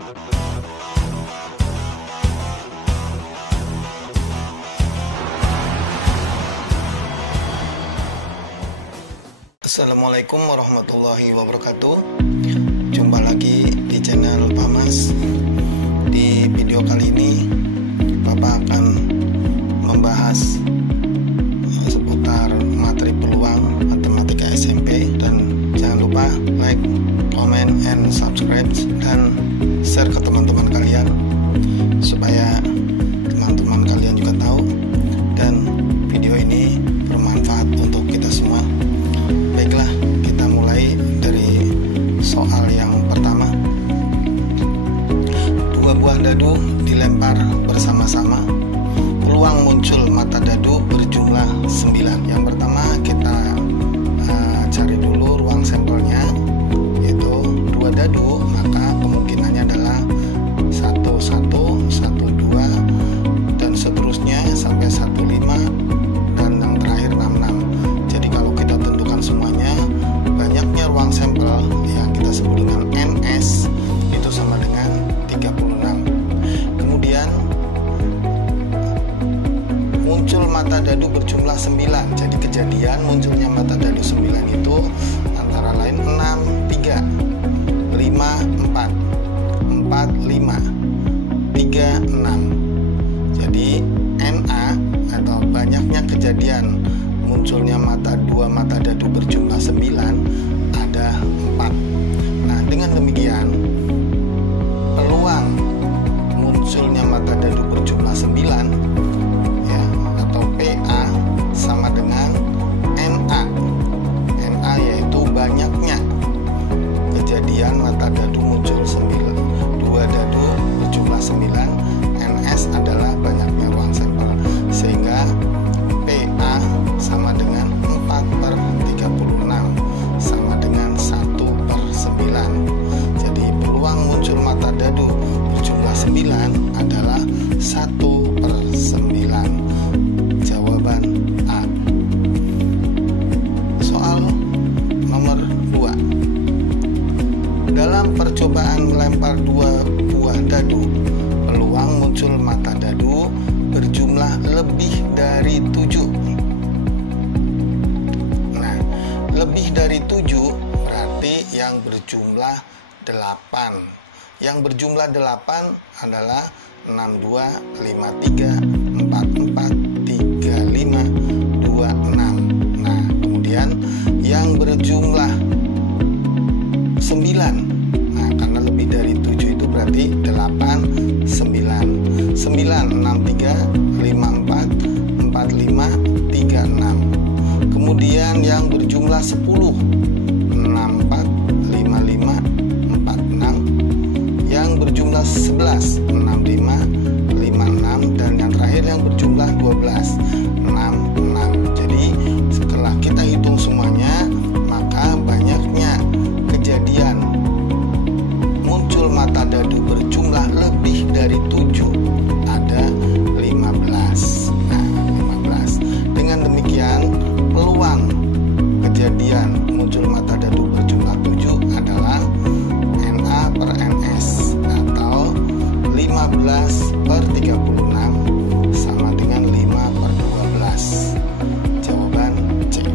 Assalamualaikum warahmatullahi wabarakatuh. Jumpa lagi di channel Pak Mas. Di video kali ini Papa akan membahas seputar materi peluang matematika SMP. Dan jangan lupa like, comment, and subscribe, dan share ke teman-teman kalian supaya teman-teman kalian juga tahu dan video ini bermanfaat untuk kita semua. Baiklah, kita mulai dari soal yang pertama. Dua buah dadu dilempar bersama-sama. Peluang muncul mata dadu berjumlah 9. Yang pertama kita cari dulu ruang sampelnya, yaitu dua dadu, maka kemungkinannya adalah 1, 1, 1, 2, dan seterusnya sampai 1, 5, dan yang terakhir 6, 6. Jadi kalau kita tentukan semuanya, banyaknya ruang sampel yang kita sebut dengan NS itu sama dengan 36. Kemudian muncul mata dadu berjumlah 9. Jadi kejadian munculnya mata dadu 9 itu antara lain 6, 3, 5, 4, 4, 5, 3, 6. Jadi NA atau banyaknya kejadian munculnya dua mata dadu berjumlah 9 ada 4. Nah, dengan demikian peluang munculnya mata dadu berjumlah 9 ya, atau PA sama dengan NA. NA yaitu banyaknya kejadian mata dadu muncul 9. Dua dadu berjumlah 9. NS adalah banyaknya ruang sampel, sehingga PA sama dengan 4/36 sama dengan 1/9. Jadi peluang muncul mata dadu berjumlah 9 adalah 1/9. Jawaban A. Soal nomor 2. Dalam percobaan melempar dua buah dadu, peluang muncul mata dadu berjumlah lebih dari 7. Nah, lebih dari 7 berarti yang berjumlah 8. Yang berjumlah 8 adalah 62, 53, 44, 35, 26. Nah, kemudian yang berjumlah 9. Nah, karena lebih dari 7 itu berarti 8, 9. 9, 63, 54, 45, 36. Kemudian yang berjumlah 10. 64, 55, 46. Yang berjumlah 11. 65, 56. Dan yang terakhir yang berjumlah 12. 66. Jadi setelah kita hitung semuanya, maka banyaknya kejadian muncul mata dadu berjumlah lebih dari 7 ada 15. Nah, 15. Dengan demikian peluang kejadian muncul mata dadu berjumlah 7 adalah NA per NS atau 15/36 sama dengan 5/12. Jawaban C.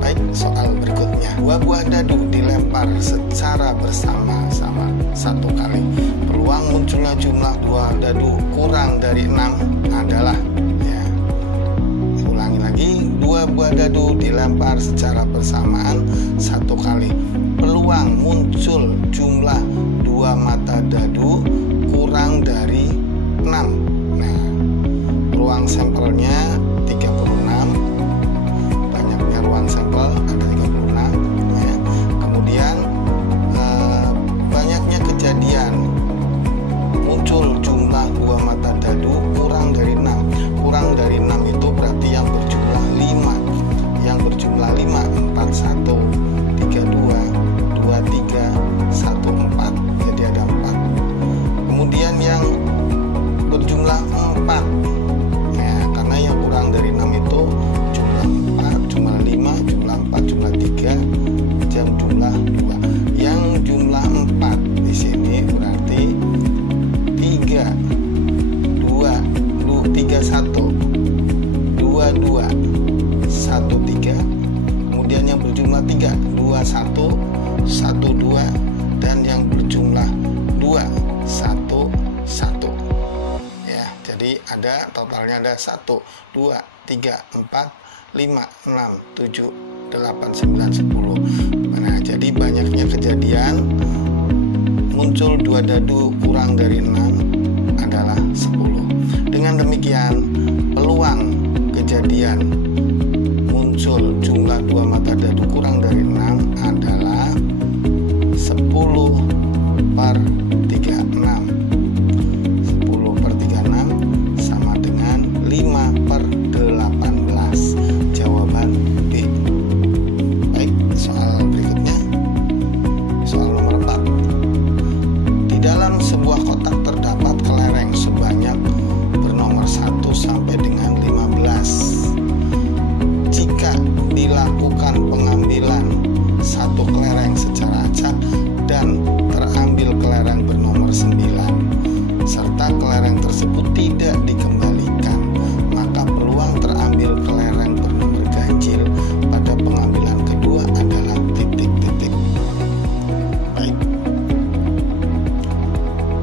Baik, soal berikutnya. Dua buah dadu dilempar secara bersama-sama 1 kali. Peluang munculnya jumlah dua dadu kurang dari 6 adalah, ya, ulangi lagi, dua buah dadu dilempar secara bersamaan 1 kali. Peluang muncul jumlah dua mata dadu kurang dari 6. Nah, ruang sampelnya 36. Banyaknya ruang sampel ada 36 ya. Kemudian banyaknya kejadian muncul jumlah dua mata dadu kurang dari 6. Kurang dari 6 itu berarti yang berjumlah 5. Yang berjumlah 5, 41, 32, 23, 14. Jadi ada 4. Kemudian yang berjumlah 4 ya, karena yang kurang dari 6 itu jumlah 4, jumlah 5, jumlah 4, jumlah 3, jumlah 2. Yang jumlah 4 di sini berarti adalah 2, 1, 1. Ya, jadi totalnya ada 1, 2, 3, 4, 5, 6, 7, 8, 9, 10. Nah, jadi banyaknya kejadian muncul 2 dadu kurang dari 6 adalah 10. Dengan demikian, peluang kejadian muncul jumlah 2 mata dadu kurang dari 6 adalah 10 per 36. 10 per 36 sama dengan 5 per 18. Jawaban B. Baik, soal berikutnya. Soal nomor 4. Di dalam sebuah kotak terdapat kelereng sebanyak bernomor 1 sampai dengan 15. Jika dilakukan pengambilan satu kelereng secara acak dan terambil kelereng bernomor 9 serta kelereng tersebut tidak dikembalikan, maka peluang terambil kelereng bernomor ganjil pada pengambilan kedua adalah titik-titik. Baik.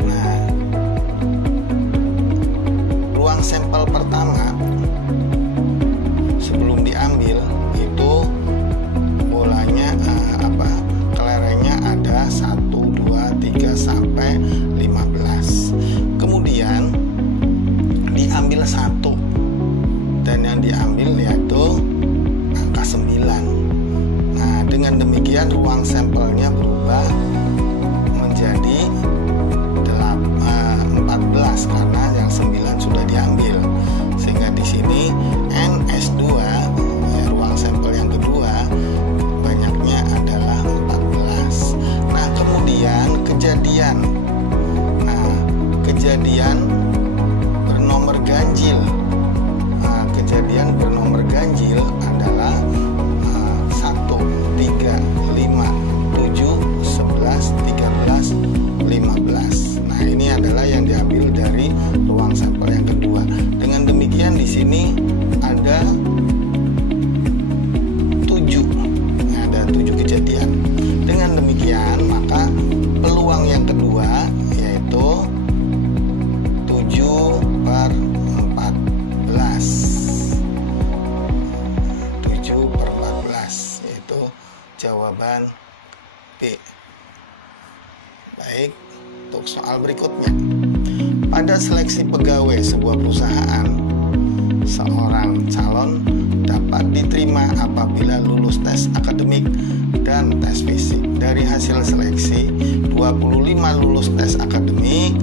Nah, ruang sampel pertama sebelum diambil itu bolanya kelerengnya ada 1, 2, 3 sampai 15. Kemudian diambil 1 dan yang diambil yaitu angka 9. Nah, dengan demikian ruang sampelnya berubah menjadi 14 karena yang 9 sudah diambil. Sehingga di sini NS2 ruang sampel yang kedua banyaknya adalah 14. Nah, kemudian kejadian bernomor ganjil. Nah, kejadian bernomor ganjil adalah 1, 3, 5, 7, 11, 13, 15. Nah, ini adalah yang diambil dari ruang sampel yang kedua. Dengan demikian di sini ada 7. Ada 7 kejadian. Dengan demikian maka peluang yang kedua yaitu 7 per 14. 7 per 14 yaitu jawaban B. Baik, untuk soal berikutnya. Pada seleksi pegawai sebuah perusahaan, seorang calon dapat diterima apabila lulus tes akademik dan tes fisik. Dari hasil seleksi, 25 lulus tes akademik,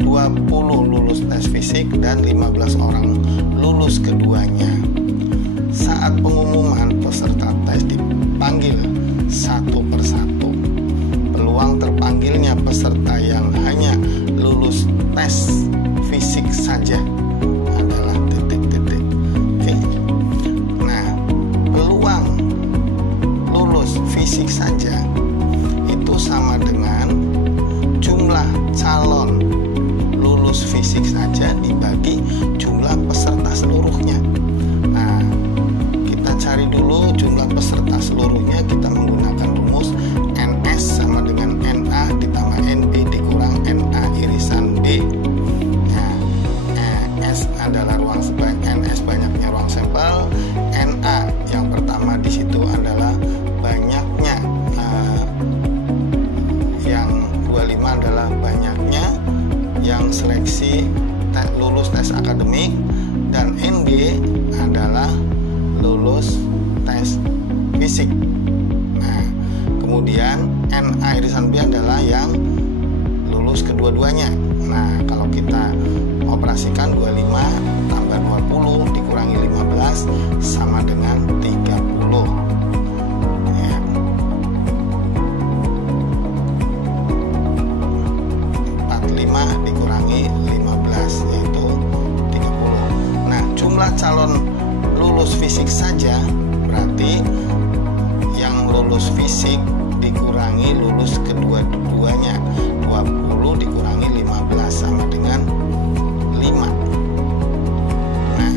20 lulus tes fisik, dan 15 orang lulus keduanya. Saat pengumuman, peserta tes dipanggil satu persatu. Peluang terpanggilnya peserta yang hanya lulus tes fisik saja adalah titik-titik. Oke. Nah, peluang lulus fisik saja itu sama dengan jumlah calon lulus fisik saja dibagi jumlah peserta seluruhnya. Nah, kita cari dulu jumlah peserta seluruhnya. Kita menggunakan rumus NS sama dengan NA ditambah NB dikurang NA irisan B. Nah, S adalah NS banyaknya ruang sampel, NA yang pertama di situ adalah banyaknya, yang 25 adalah banyaknya yang seleksi lulus tes akademik, dan NB adalah lulus tes fisik. Nah, kemudian NA irisan B adalah yang lulus kedua-duanya. Nah, kalau kita operasikan 25 tambah 20 dikurangi 15 sama dengan 30. Ya. 45 dikurangi 15 yaitu 30. Nah, jumlah calon lulus fisik saja berarti yang lulus fisik dikurangi lulus kedua-duanya, 20 dikurangi 15 sama dengan 5. Nah,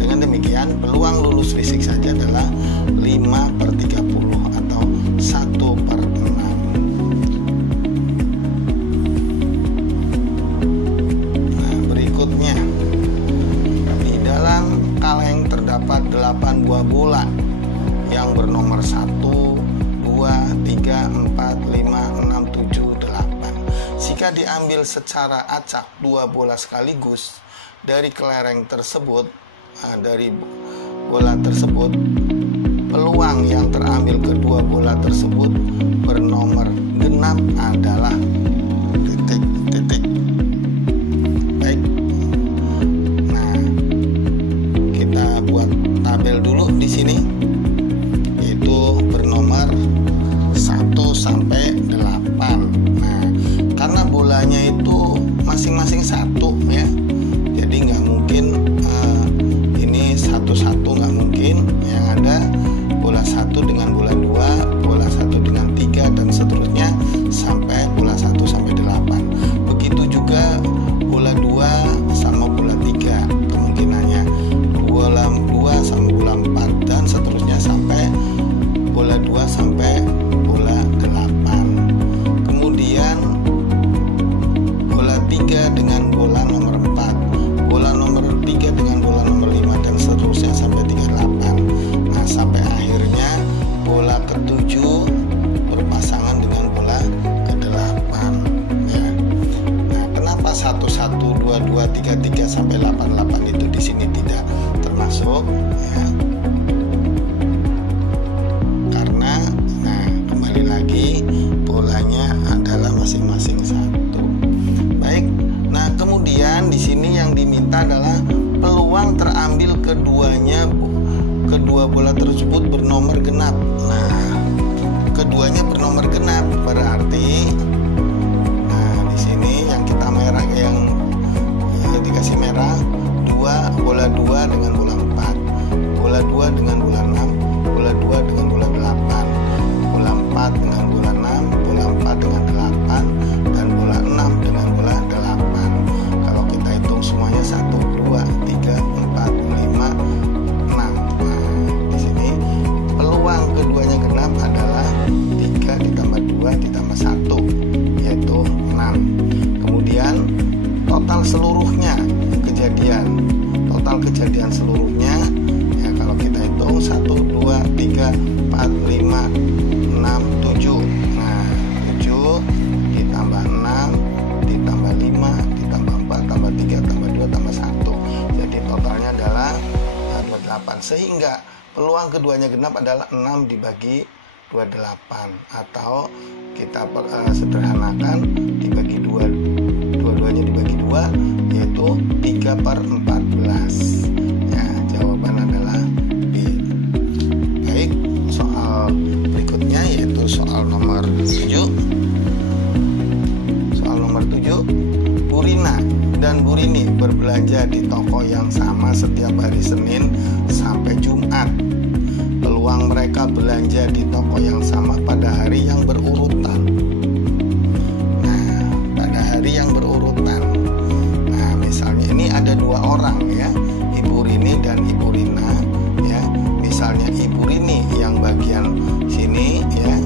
dengan demikian peluang lulus fisik saja adalah 5 per 30 atau 1 per 6. Jika diambil secara acak 2 bola sekaligus dari kelereng tersebut, dari bola tersebut, peluang yang terambil kedua bola tersebut bernomor genap adalah titik. Baik. Nah, kita buat tabel dulu di sini, yaitu bernomor 1 sampai 8. Nah, karena bolanya itu masing-masing 1 ya, jadi nggak mungkin ini satu-satu, nggak mungkin. Yang ada bola 1 dengan bola 2, bola 1 dengan 3, dan seterusnya sampai bola 1 sampai 8. Begitu juga bola 2 sama bola 3, kemungkinannya bola 2 sama bola 4, dan seterusnya sampai bola 2 sampai bola 8. Kemudian bola 3 dengan bola nomor 4, bola nomor 3 dengan bola nomor 5, dan seterusnya sampai 38. Nah, sampai akhirnya bola ke-7 berpasangan dengan bola ke-8 ya. Nah, kenapa 1, 1, 2, 2, 3, 3 sampai 8, 8 itu di sini tidak termasuk ya? Karena kembali lagi bolanya adalah masing-masing 1. Baik. Nah, kemudian di sini yang diminta adalah peluang terambil kedua bola tersebut bernomor genap. Nah, keduanya bernomor genap berarti di sini yang kita merah, yang dikasih merah, bola 2 dengan bola 4, bola 2 dengan bola 6, bola 2 dengan bola 8, bola 4 dengan bola 6, bola 4 dengan 8, dan bola 6 dengan bola 8. Kalau kita hitung semuanya 1, 2, 3, 4, 5, 6. Nah, di sini peluang keduanya genap adalah 3 ditambah 2 ditambah 1, yaitu 6. Kemudian total seluruhnya total kejadian seluruhnya ya, kalau kita hitung 1, 2, 3, 4, 5, 6, 7. Nah, 7 ditambah 6 ditambah 5 ditambah 4 tambah 3 tambah 2 tambah 1, jadi totalnya adalah 28. Sehingga peluang keduanya genap adalah 6 dibagi 28, atau kita sederhanakan dibagi 2, dua-duanya dibagi 2, yaitu 3/14 ya. Jawaban adalah B. Baik, soal berikutnya yaitu soal nomor 7. Soal nomor 7, Burina dan Burini berbelanja di toko yang sama setiap hari Senin sampai Jumat. Peluang mereka belanja di toko yang sama pada hari yang berurutan. Nah, pada hari yang berurutan. Nah, misalnya ini ada 2 orang ya, Ibu Rini dan Ibu Rina ya. Misalnya Ibu Rini yang bagian sini ya,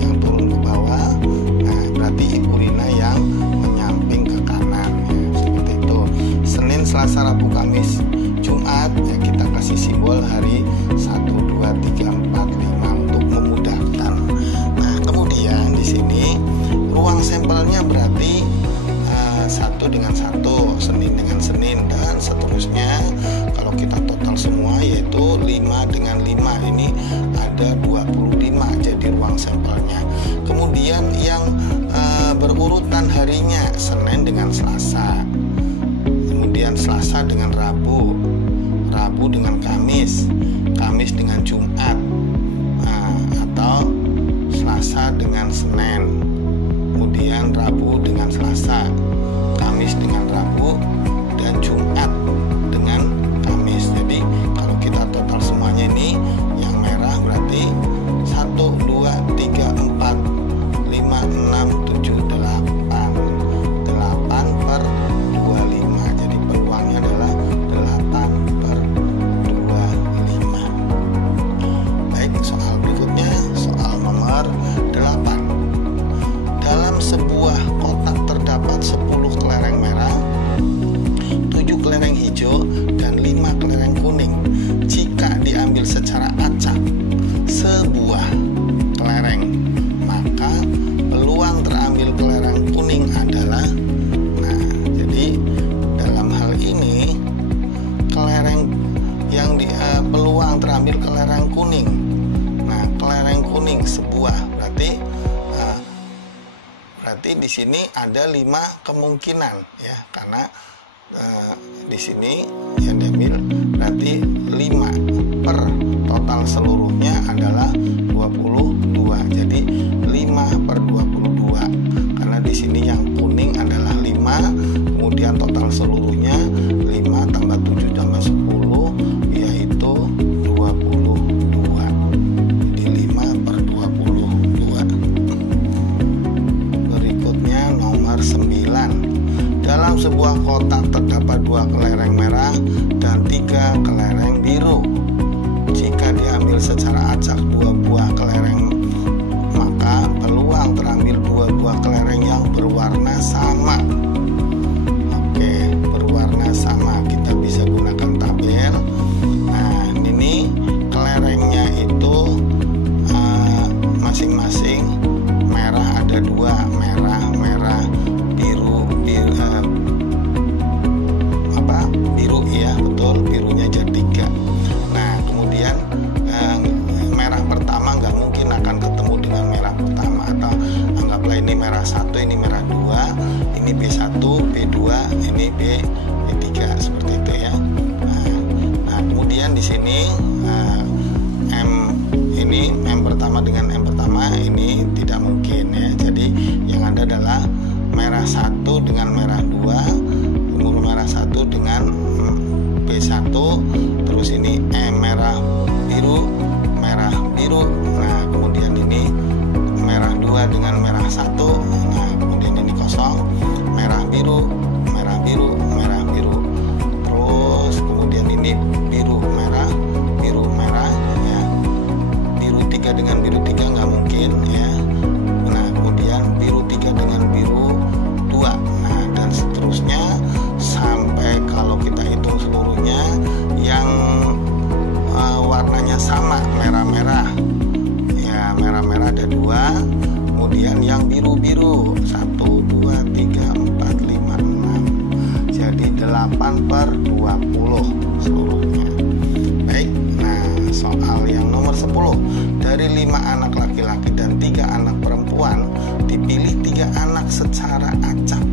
yang turun ke bawah. Nah, berarti Ibu Rina yang menyamping ke kanan ya, seperti itu. Senin, Selasa, Rabu, Kamis, Jumat ya, kita kasih simbol hari 1, 2, 3, 4, 5 untuk memudahkan. Nah, kemudian di sini ruang sampelnya berarti 1 dengan 1, Senin dengan Senin, dan seterusnya. Kalau kita total semua yaitu 5 dengan 5, ini ada 25 jadi ruang sampelnya. Kemudian yang berurutan harinya, Senin dengan Selasa, kemudian Selasa dengan Rabu, Rabu dengan Kamis, Kamis dengan Jumat, atau Selasa dengan Senin, kemudian Rabu dengan Selasa, Kamis dengan Rabu, dan Jumat dengan Kamis. Jadi kalau kita total semuanya ini yang merah berarti 1, 2, 3, 4, 5, 6, 7, 8 8/25. Jadi peluangnya adalah 8/25. Baik, soal berikutnya soal nomor 8. Dalam sebuah kotak terdapat di sini ada 5 kemungkinan ya, karena di sini yang diambil berarti 5 per total seluruhnya adalah 22. Jadi 5 per 22. Karena di sini yang kuning adalah 5, kemudian total seluruhnya 5 tambah 7 tambah 10 yaitu 22. Jadi 5 per 22. Berikutnya nomor 9. Dalam sebuah kotak terdapat 2 kelereng merah dan 3 kelereng biru. Jika diambil secara acak 2 buah kelereng, maka peluang terambil 2 buah kelereng yang berwarna sama. Oke, berwarna sama. Kita bisa gunakan tabel. Nah, ini kelerengnya itu masing-masing merah ada 2, merah, biru ya, betul, birunya jadi 3. Nah, kemudian merah pertama nggak mungkin akan ketemu dengan merah pertama, atau anggaplah ini merah 1, ini merah 2, ini B1, B2, ini B3 seperti itu ya. Nah, kemudian di sini M pertama dengan M pertama ini tidak mungkin ya. Jadi yang ada adalah merah 1 dengan merah 2, merah 1 dengan B1, terus ini merah biru. Nah, kemudian ini merah 2 dengan merah 1. Nah, kemudian ini kosong, merah biru. Terus kemudian ini biru merah ya. Biru 3 dengan biru 3 nggak mungkin ya. Nah, kemudian biru 3 dengan biru 2. Nah, dan seterusnya sampai kalau kita hitung seluruhnya yang warnanya sama, merah-merah ya, merah-merah ada 2, kemudian yang biru-biru 1, 2, 3, 4, 5, 6, jadi 8 per 20 seluruhnya. Baik, nah soal yang nomor 10. Dari 5 anak laki-laki dan 3 anak perempuan, dipilih 3 anak secara acak.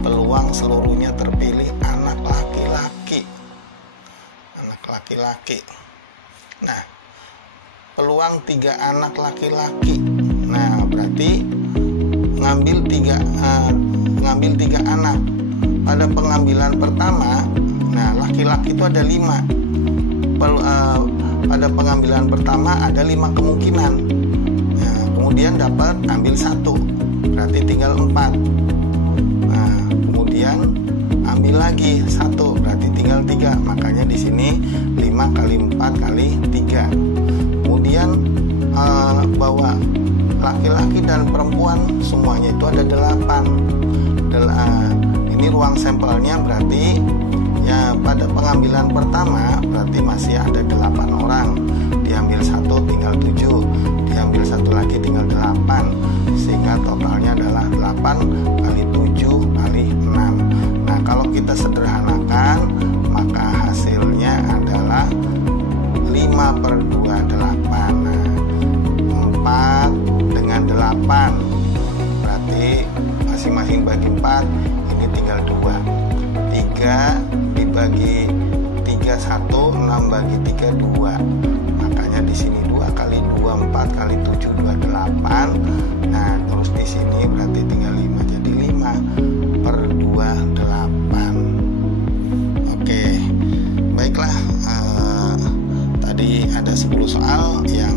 Peluang seluruhnya terpilih anak laki-laki. Nah, peluang 3 anak laki-laki. Nah, berarti ngambil 3 anak. Pada pengambilan pertama, nah laki-laki itu ada 5. Pada pengambilan pertama ada 5 kemungkinan. Nah, kemudian dapat ambil 1, berarti tinggal 4. Nah, kemudian ambil lagi 1, berarti tinggal 3. Makanya di sini 5 kali 4 kali 3. Kemudian bahwa laki-laki dan perempuan semuanya itu ada 8. Ini ruang sampelnya, berarti ya pada pengambilan pertama berarti masih ada 8 orang. Diambil 1 tinggal 7, diambil 1 lagi tinggal 8, sehingga totalnya adalah 8 kali 7 kali 6. Nah, kalau kita sederhanakan maka hasilnya adalah 5 per 28. Nah, 4 dengan 8 berarti masing-masing bagi 4, ini tinggal 2. 3 dibagi 3 1, 6 bagi 3 2. Makanya di sini 2 kali 2 4 kali 7 28. Nah, terus di sini berarti tinggal 5, jadi 5 per 28. Oke. Baiklah, tadi ada 10 soal yang